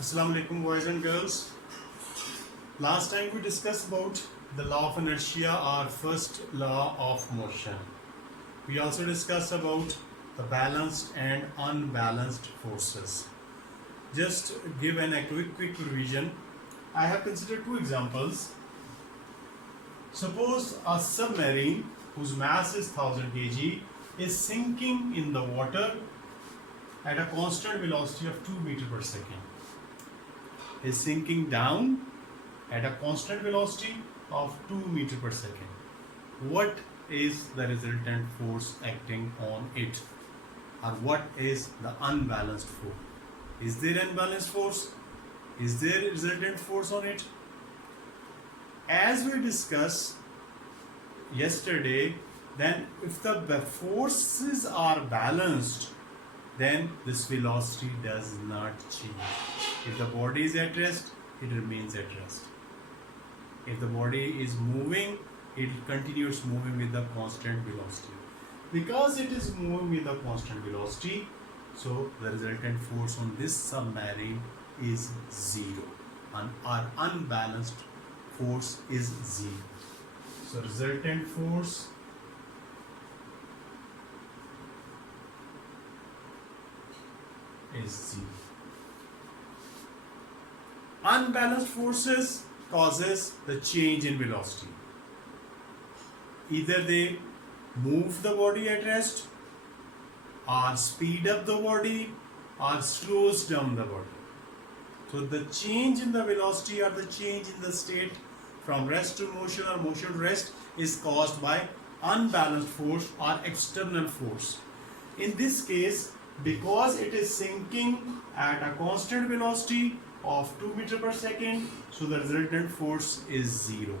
Assalamu alaikum boys and girls. Last time we discussed about the law of inertia or first law of motion. We also discussed about the balanced and unbalanced forces. Just give a quick revision. I have considered two examples. Suppose a submarine whose mass is 1000 kg is sinking in the water at a constant velocity of 2 meters per second. Is sinking down at a constant velocity of 2 meters per second. What is the resultant force acting on it? Or what is the unbalanced force? Is there unbalanced force? Is there resultant force on it? As we discussed yesterday, then if the forces are balanced, then this velocity does not change. If the body is at rest, it remains at rest. If the body is moving, it continues moving with the constant velocity. Because it is moving with the constant velocity, so the resultant force on this submarine is zero. And our unbalanced force is zero. So resultant force is zero. Unbalanced forces causes the change in velocity. Either they move the body at rest, or speed up the body, or slows down the body. So the change in the velocity or the change in the state from rest to motion or motion to rest is caused by unbalanced force or external force. In this case, because it is sinking at a constant velocity of 2 meters per second, so the resultant force is zero.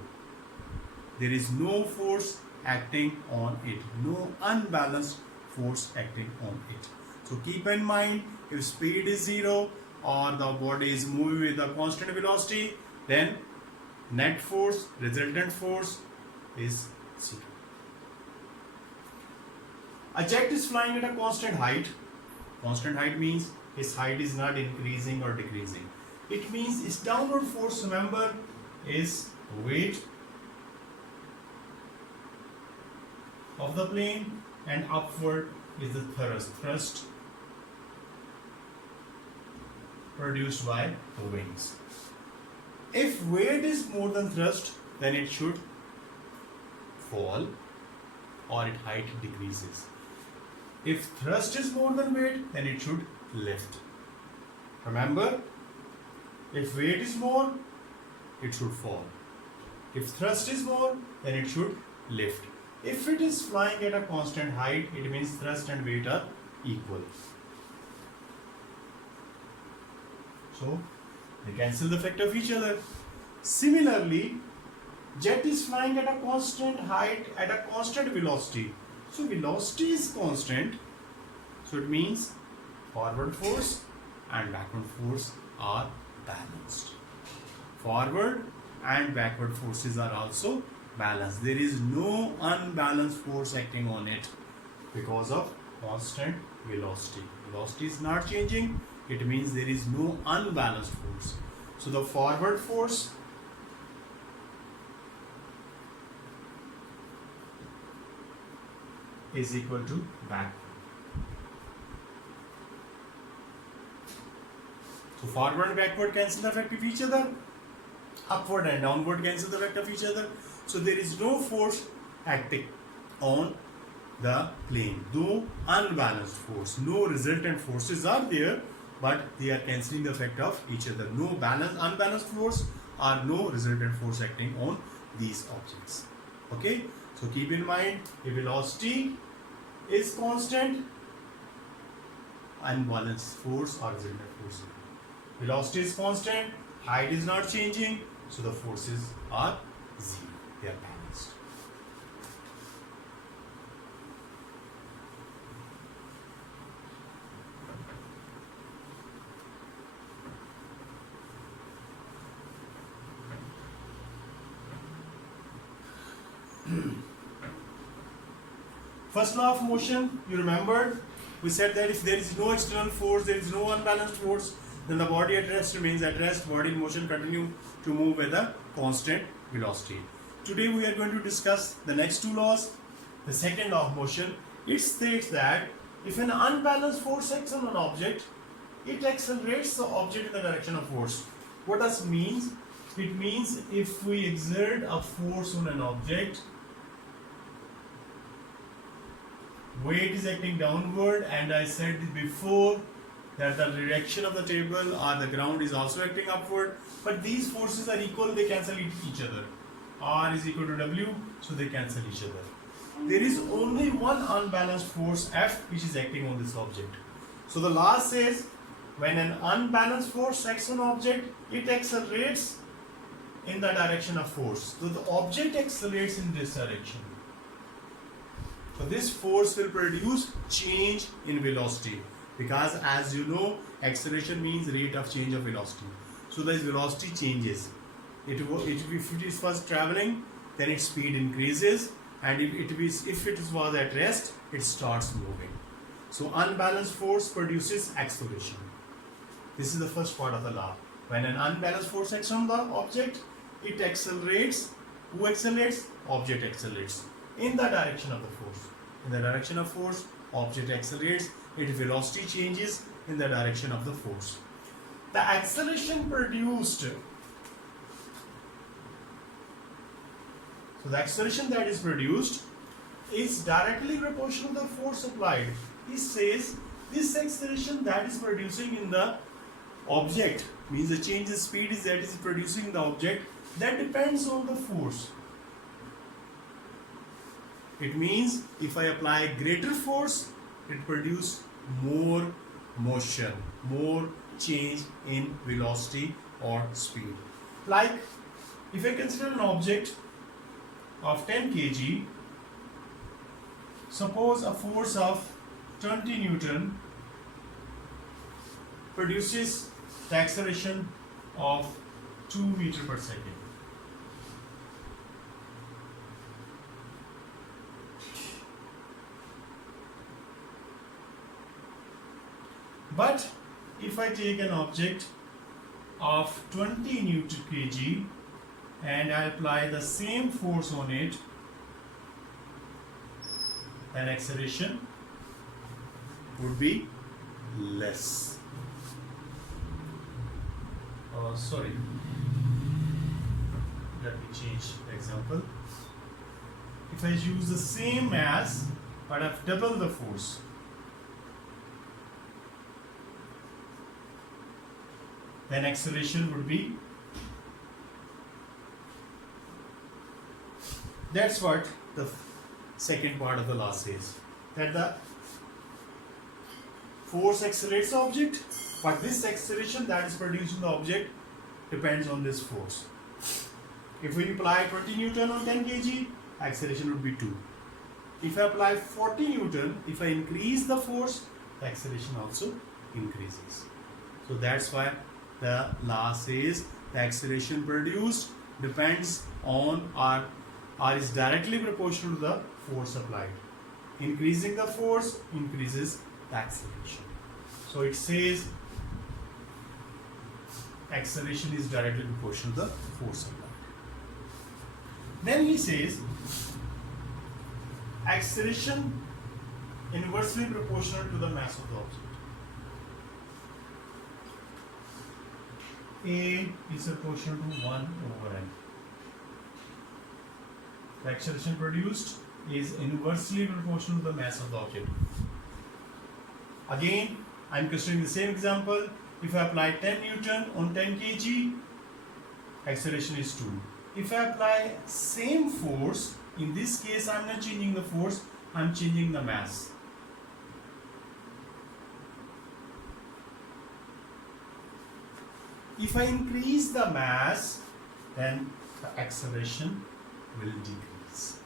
There is no force acting on it, no unbalanced force acting on it. So keep in mind, if speed is zero or the body is moving with a constant velocity, then net force, resultant force is zero. A jet is flying at a constant height. Constant height means its height is not increasing or decreasing. It means its downward force, remember, is weight of the plane, and upward is the thrust produced by the wings. If weight is more than thrust, then it should fall or its height decreases. If thrust is more than weight, then it should lift. Remember, if weight is more, it should fall. If thrust is more, then it should lift. If it is flying at a constant height, it means thrust and weight are equal. So, they cancel the effect of each other. Similarly, jet is flying at a constant height at a constant velocity. So velocity is constant. So it means forward force and backward force are balanced. Forward and backward forces are also balanced. There is no unbalanced force acting on it because of constant velocity. Velocity is not changing. It means there is no unbalanced force. So the forward force is equal to backward. So forward and backward cancel the effect of each other. Upward and downward cancel the effect of each other. So there is no force acting on the plane. No unbalanced force. No resultant forces are there, but they are cancelling the effect of each other. No unbalanced force or no resultant force acting on these objects. Okay? So keep in mind, if velocity is constant, unbalanced force or resultant force. Velocity is constant, height is not changing, so the forces are zero. They are balanced. First law of motion, you remembered, we said that if there is no external force, there is no unbalanced force, then the body at rest remains at rest, body in motion continue to move with a constant velocity. Today we are going to discuss the next two laws. The second law of motion, it states that if an unbalanced force acts on an object, it accelerates the object in the direction of force. What does it mean? It means if we exert a force on an object, weight is acting downward, and I said before that the direction of the table or the ground is also acting upward, but these forces are equal, they cancel each other. R is equal to W, so they cancel each other. There is only one unbalanced force F which is acting on this object. So the law says when an unbalanced force acts on an object, it accelerates in the direction of force. So the object accelerates in this direction. So this force will produce change in velocity, because as you know, acceleration means rate of change of velocity. So this velocity changes. If it is first traveling, then its speed increases, and if it was at rest, it starts moving. So unbalanced force produces acceleration. This is the first part of the law. When an unbalanced force acts on the object, it accelerates. Who accelerates? Object accelerates in the direction of the force. In the direction of force, object accelerates. Its velocity changes in the direction of the force. The acceleration produced, so the acceleration that is produced is directly proportional to the force applied. He says this acceleration that is producing in the object, means the change in speed is that is producing in the object, that depends on the force. It means if I apply greater force, it produces more motion, more change in velocity or speed. Like if I consider an object of 10 kg, suppose a force of 20 Newton produces the acceleration of 2 meters per second. But if I take an object of 20 Newton kg and I apply the same force on it, then acceleration would be less. Sorry, let me change the example. If I use the same mass but I've doubled the force, then acceleration would be, that's what the second part of the law says, that the force accelerates the object, but this acceleration that is produced in the object depends on this force. If we apply 20 Newton on 10 kg, acceleration would be 2. If I apply 40 Newton, if I increase the force, the acceleration also increases. So that's why the law says the acceleration produced depends on or is directly proportional to the force applied. Increasing the force increases the acceleration. So it says acceleration is directly proportional to the force applied. Then he says acceleration inversely proportional to the mass of the object. A is proportional to 1 over m. The acceleration produced is inversely proportional to the mass of the object. Again, I am considering the same example. If I apply 10 Newton on 10 kg, acceleration is 2. If I apply same force, in this case I am not changing the force, I am changing the mass. If I increase the mass, then the acceleration will decrease.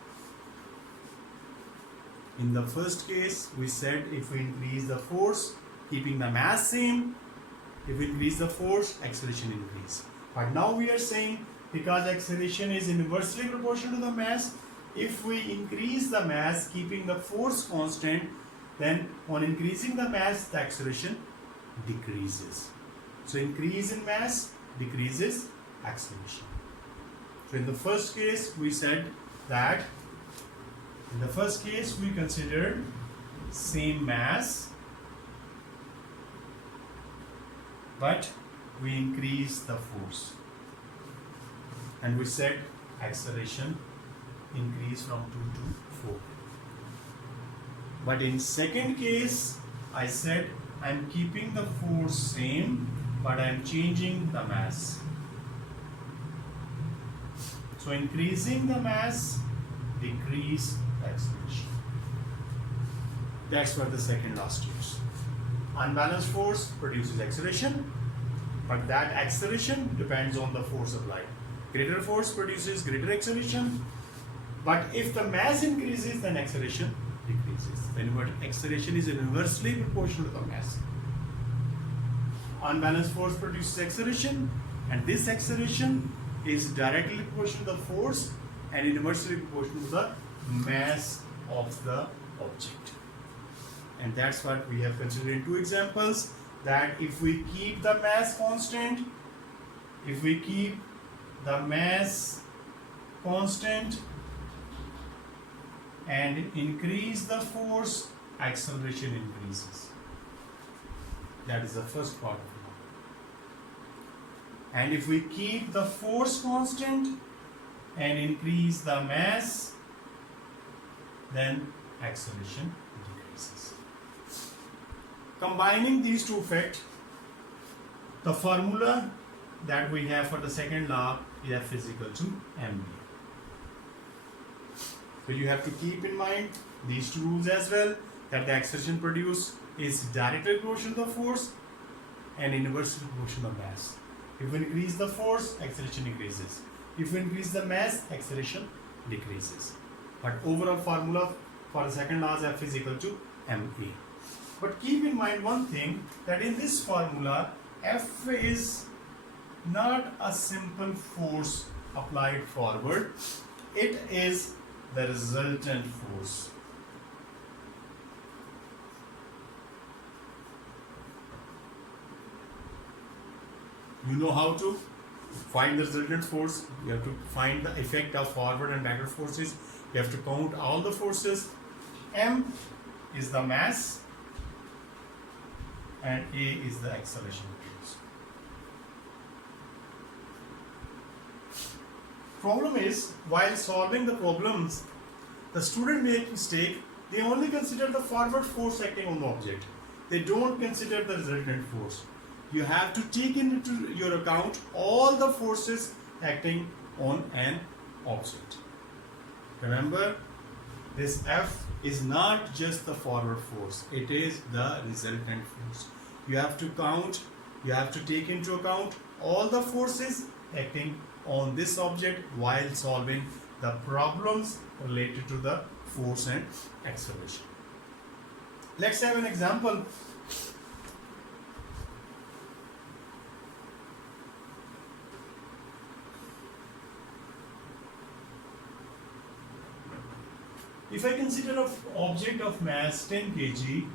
In the first case, we said if we increase the force, keeping the mass same, if we increase the force, acceleration increase. But now we are saying because acceleration is inversely proportional to the mass, if we increase the mass keeping the force constant, then on increasing the mass, the acceleration decreases. So increase in mass decreases acceleration. So in the first case we said that in the first case we considered same mass, but we increase the force, and we said acceleration increase from 2 to 4. But in second case I said I'm keeping the force same, but I'm changing the mass. So increasing the mass decrease the acceleration. That's what the second last use. Unbalanced force produces acceleration, but that acceleration depends on the force applied. Greater force produces greater acceleration, but if the mass increases, then acceleration decreases. Whenever acceleration is inversely proportional to the mass. Unbalanced force produces acceleration, and this acceleration is directly proportional to the force and inversely proportional to the mass of the object. And that's what we have considered in two examples, that if we keep the mass constant, and increase the force, acceleration increases. That is the first part of it. And if we keep the force constant and increase the mass, then acceleration decreases. Combining these two facts, the formula that we have for the second law is F is equal to mv. So you have to keep in mind these two rules as well, that the acceleration produced is directly proportional to the force and inversely proportional to mass. If we increase the force, acceleration increases. If we increase the mass, acceleration decreases. But overall formula for the second law is F is equal to ma. But keep in mind one thing, that in this formula, F is not a simple force applied forward. It is the resultant force. You know how to find the resultant force. You have to find the effect of forward and backward forces. You have to count all the forces. M is the mass and A is the acceleration. Problem is, while solving the problems, the student make mistake. They only consider the forward force acting on the object. They don't consider the resultant force. You have to take into your account all the forces acting on an object. Remember, this F is not just the forward force, it is the resultant force. You have to count, you have to take into account all the forces acting on this object while solving the problems related to the force and acceleration. Let's have an example. If I consider an object of mass 10 kg,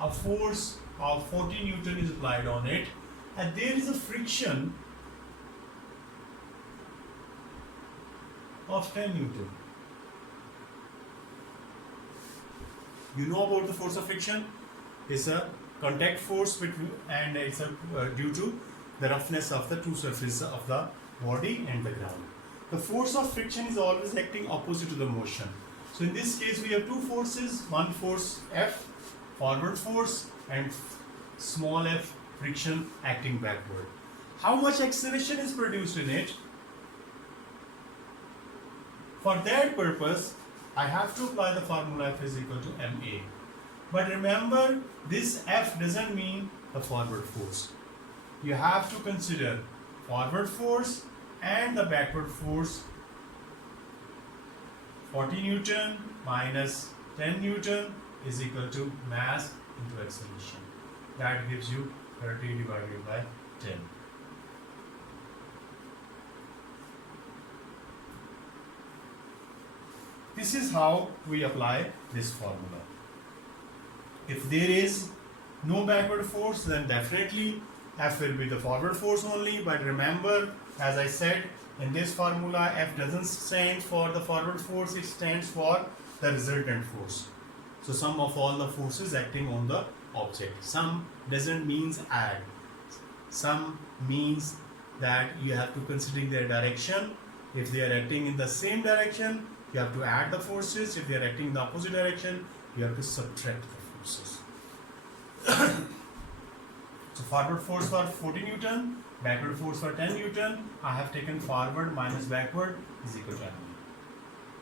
a force of 40 Newton is applied on it, and there is a friction of 10 Newton. You know about the force of friction? It's a contact force between, and it's due to the roughness of the two surfaces of the body and the ground. The force of friction is always acting opposite to the motion. So in this case we have two forces, one force F, forward force, and small f, friction, acting backward. How much acceleration is produced in it? For that purpose, I have to apply the formula F is equal to ma. But remember, this F doesn't mean the forward force. You have to consider forward force and the backward force. 40 Newton minus 10 Newton is equal to mass into acceleration. That gives you 30 divided by 10. This is how we apply this formula. If there is no backward force, then definitely F will be the forward force only. But remember, as I said, in this formula, F doesn't stand for the forward force, it stands for the resultant force. So sum of all the forces acting on the object. Sum doesn't means add. Sum means that you have to consider their direction. If they are acting in the same direction, you have to add the forces. If they are acting in the opposite direction, you have to subtract the forces. So forward force for 40 Newton, backward force for 10 Newton. I have taken forward minus backward is equal to m.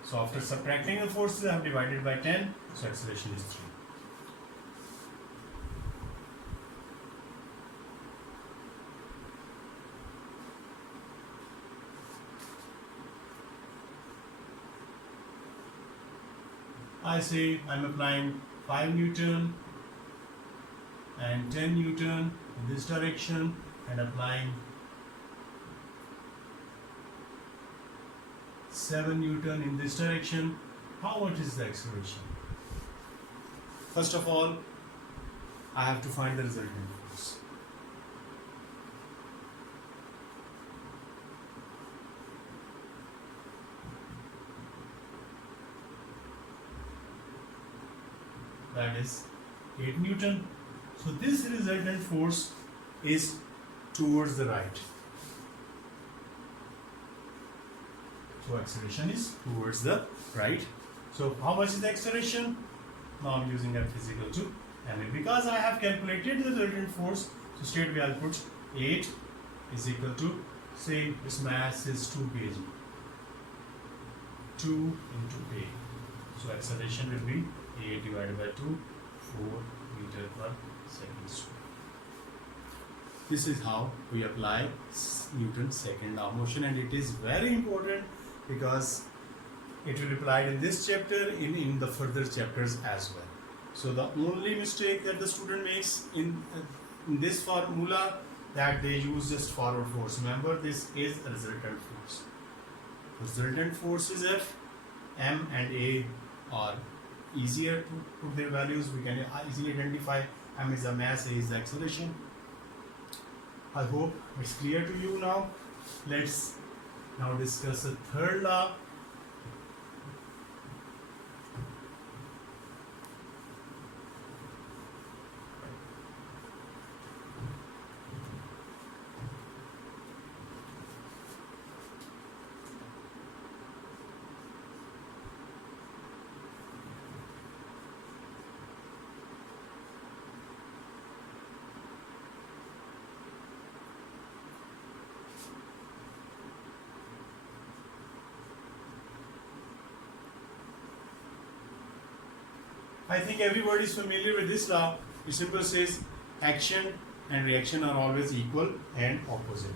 So after subtracting the forces, I have divided by 10. So acceleration is 3. I say I'm applying 5 Newton and 10 Newton in this direction and applying 7 Newton in this direction. How much is the acceleration? First of all, I have to find the resultant force. That is 8 Newton. So this resultant force is towards the right. So acceleration is towards the right. So how much is the acceleration? Now I'm using F is equal to ma. Because I have calculated the resultant force, so straight away I'll put 8 is equal to, say its mass is 2 kg. 2 into A. So acceleration will be A divided by 2, 4 meter per second square. This is how we apply Newton's second law of motion, and it is very important because it will be applied in this chapter, in the further chapters as well. So the only mistake that the student makes in this formula, that they use just forward force. Remember, this is a resultant force. Resultant force is F. M and A are easier to put their values. We can easily identify. M is the mass, A is the acceleration. I hope it's clear to you now. Let's now discuss the third law. I think everybody is familiar with this law. It simply says action and reaction are always equal and opposite.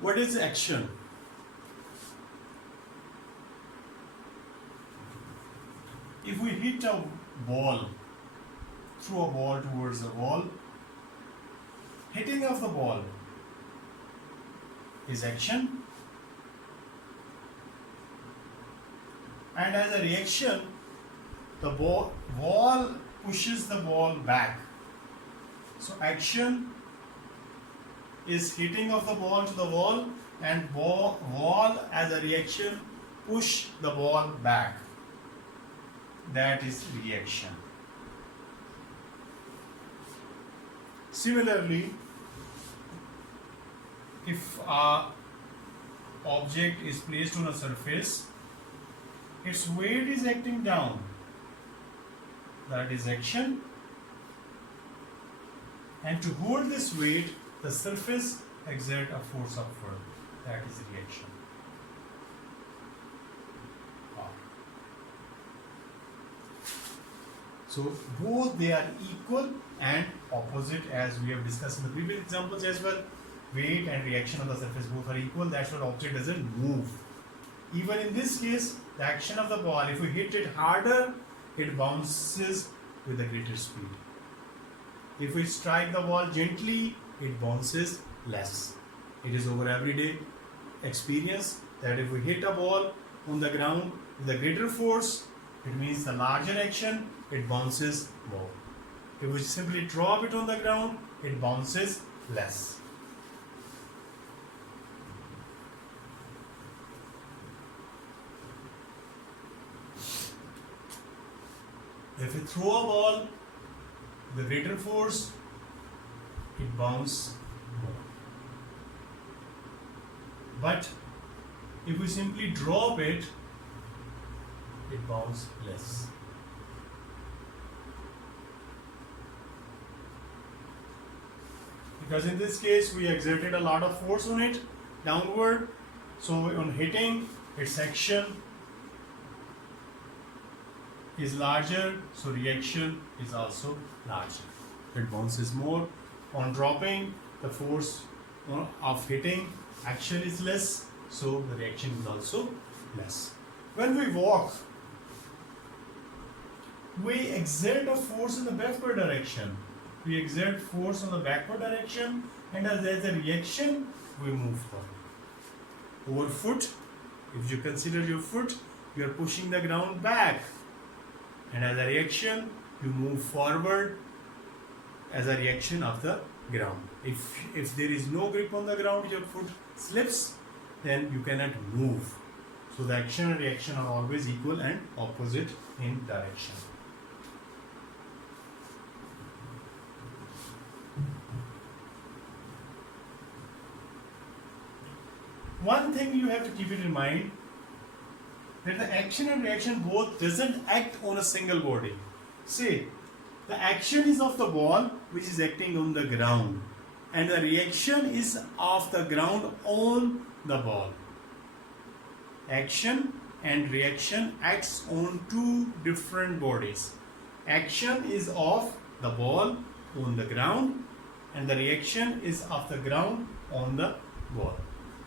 What is action? If we hit a ball, throw a ball towards the wall, hitting of the ball is action, and as a reaction, the wall pushes the ball back. So action is hitting of the ball to the wall, and wall as a reaction push the ball back. That is reaction. Similarly, if a object is placed on a surface, its weight is acting down. That is action. And to hold this weight, the surface exert a force upward. That is reaction. So both they are equal and opposite, as we have discussed in the previous examples as well. weight and reaction on the surface both are equal, that's why the object doesn't move. Even in this case, the action of the ball, if we hit it harder, it bounces with a greater speed. If we strike the ball gently, it bounces less. It is over everyday experience that if we hit a ball on the ground with a greater force, it means the larger action, it bounces more. If we simply drop it on the ground, it bounces less. If we throw a ball with a greater force, it bounces more. But if we simply drop it, it bounces less. Because in this case we exerted a lot of force on it downward, so on hitting, its action is larger, so reaction is also larger. It bounces more. On dropping, the force of hitting action is less, so the reaction is also less. When we walk, we exert a force in the backward direction. We exert force on the backward direction, and as a reaction, we move forward. Over foot, if you consider your foot, you are pushing the ground back, and as a reaction, you move forward as a reaction of the ground. If there is no grip on the ground, your foot slips, then you cannot move. So the action and reaction are always equal and opposite in direction. One thing you have to keep it in mind, that the action and reaction both doesn't act on a single body. See, the action is of the ball which is acting on the ground, and the reaction is of the ground on the ball. Action and reaction acts on two different bodies. Action is of the ball on the ground, and the reaction is of the ground on the ball.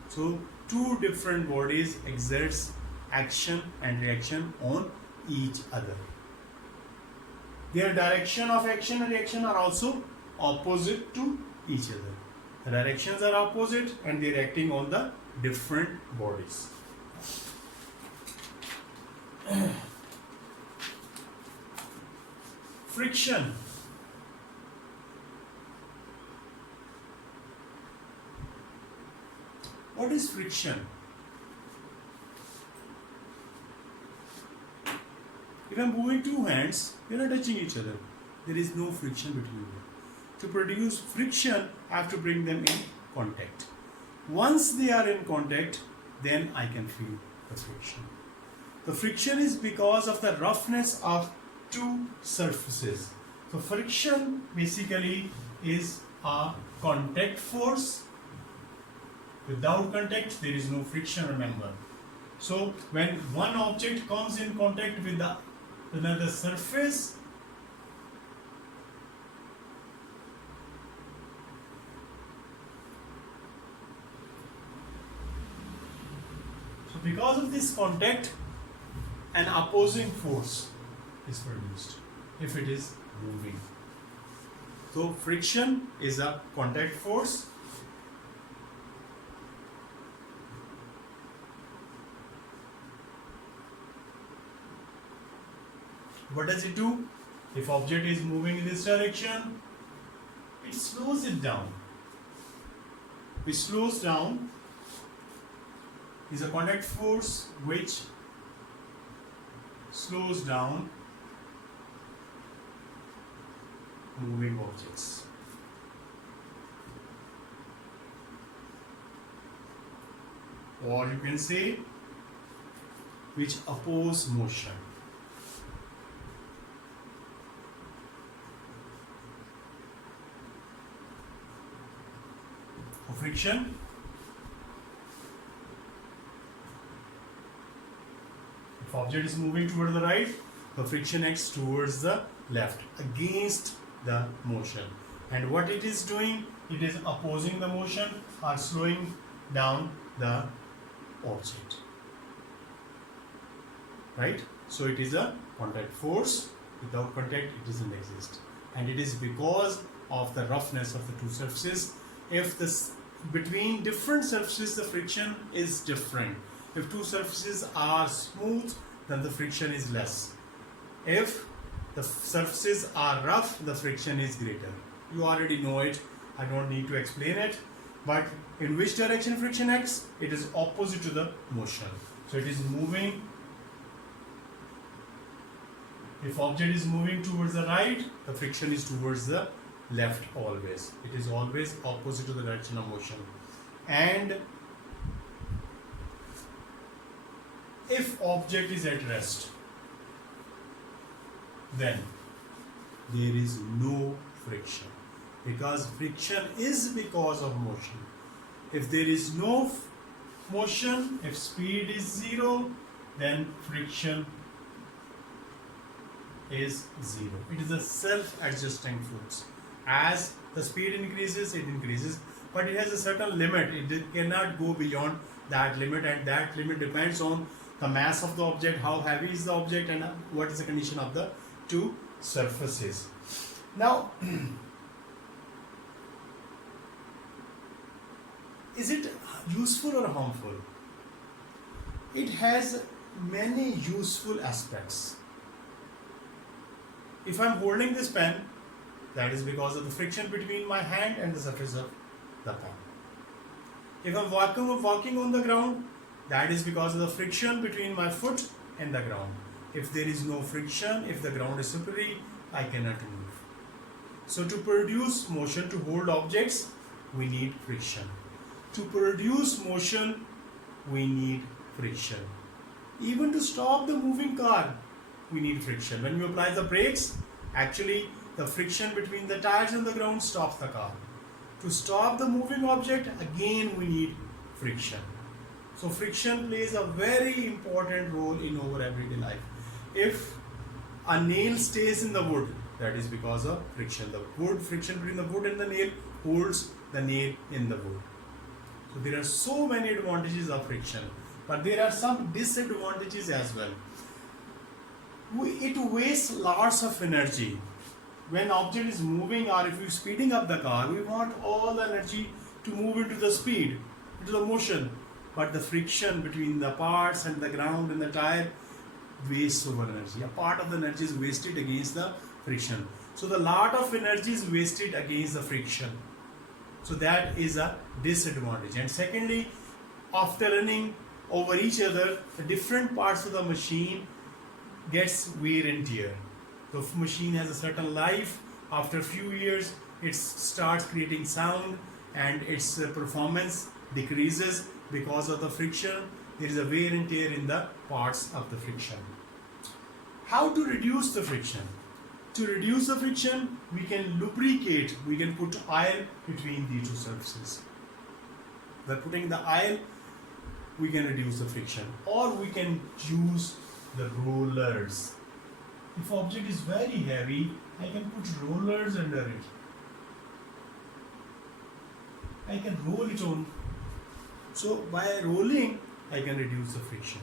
So two different bodies exerts action and reaction on each other. Their direction of action and reaction are also opposite to each other. The directions are opposite and they are acting on the different bodies. Friction. What is friction? If I am moving two hands, they are not touching each other. There is no friction between them. To produce friction, I have to bring them in contact. Once they are in contact, then I can feel the friction. The friction is because of the roughness of two surfaces. So friction basically is a contact force. Without contact, there is no friction, remember. So when one object comes in contact with another surface, so because of this contact, an opposing force is produced if it is moving. So friction is a contact force. What does it do? If object is moving in this direction, it slows it down. Which slows down is a contact force which slows down moving objects. Or you can say which oppose motion. Friction, if object is moving toward the right, the friction acts towards the left against the motion, and what it is doing, it is opposing the motion or slowing down the object, right? So it is a contact force. Without contact it doesn't exist, and it is because of the roughness of the two surfaces. If this between different surfaces the friction is different. If two surfaces are smooth, then the friction is less. If the surfaces are rough, the friction is greater. You already know it, I don't need to explain it. But in which direction friction acts? It is opposite to the motion. So it is moving. If object is moving towards the right, the friction is towards the left always. It is always opposite to the direction of motion. And if object is at rest, then there is no friction, because friction is because of motion. If there is no motion, if speed is zero, then friction is zero. It is a self-adjusting force. As the speed increases, it increases, but it has a certain limit. It cannot go beyond that limit, and that limit depends on the mass of the object, how heavy is the object, and what is the condition of the two surfaces. Now, is it useful or harmful? It has many useful aspects. If I am holding this pen, that is because of the friction between my hand and the surface of the pen. If I am walking on the ground, that is because of the friction between my foot and the ground. If there is no friction, if the ground is slippery, I cannot move. So to produce motion, to hold objects, we need friction. To produce motion, we need friction. Even to stop the moving car, we need friction. When you apply the brakes, actually the friction between the tires and the ground stops the car. To stop the moving object, again we need friction. So friction plays a very important role in our everyday life. If a nail stays in the wood, that is because of friction. The wood, friction between the wood and the nail holds the nail in the wood. So there are so many advantages of friction, but there are some disadvantages as well. It wastes lots of energy. When object is moving, or if you're speeding up the car, we want all the energy to move into the speed, into the motion. But the friction between the parts and the ground and the tire wastes over energy. A part of the energy is wasted against the friction. So the lot of energy is wasted against the friction. So that is a disadvantage. And secondly, after running over each other, the different parts of the machine gets wear and tear. The machine has a certain life. After a few years, it starts creating sound and its performance decreases because of the friction. There is a wear and tear in the parts of the friction. How to reduce the friction? To reduce the friction, we can lubricate, we can put oil between the two surfaces. By putting the oil, we can reduce the friction, or we can use the rollers. If object is very heavy, I can put rollers under it. I can roll it on. So by rolling, I can reduce the friction.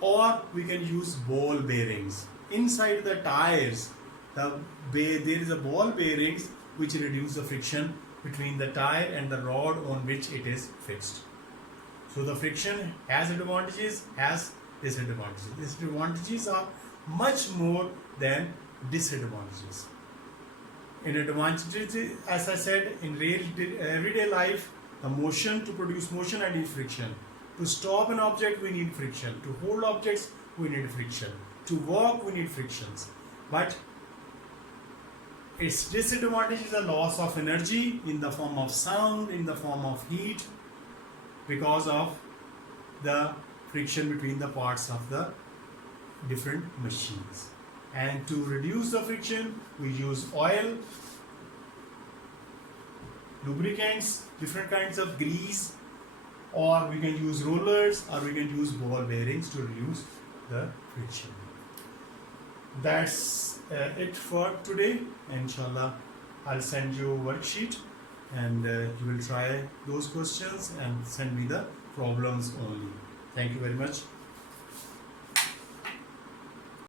Or we can use ball bearings. Inside the tires, there is a ball bearings which reduce the friction between the tire and the rod on which it is fixed. So the friction has advantages, has disadvantages. Disadvantages are much more than disadvantages. In advantages, as I said, in everyday life, the motion, to produce motion, I need friction. To stop an object, we need friction. To hold objects, we need friction. To walk, we need frictions. But its disadvantage is a loss of energy in the form of sound, in the form of heat, because of the friction between the parts of the different machines. And to reduce the friction, we use oil, lubricants, different kinds of grease, or we can use rollers, or we can use ball bearings to reduce the friction. That's it for today. Inshallah, I'll send you worksheet, and you will try those questions and send me the problems only. Thank you very much.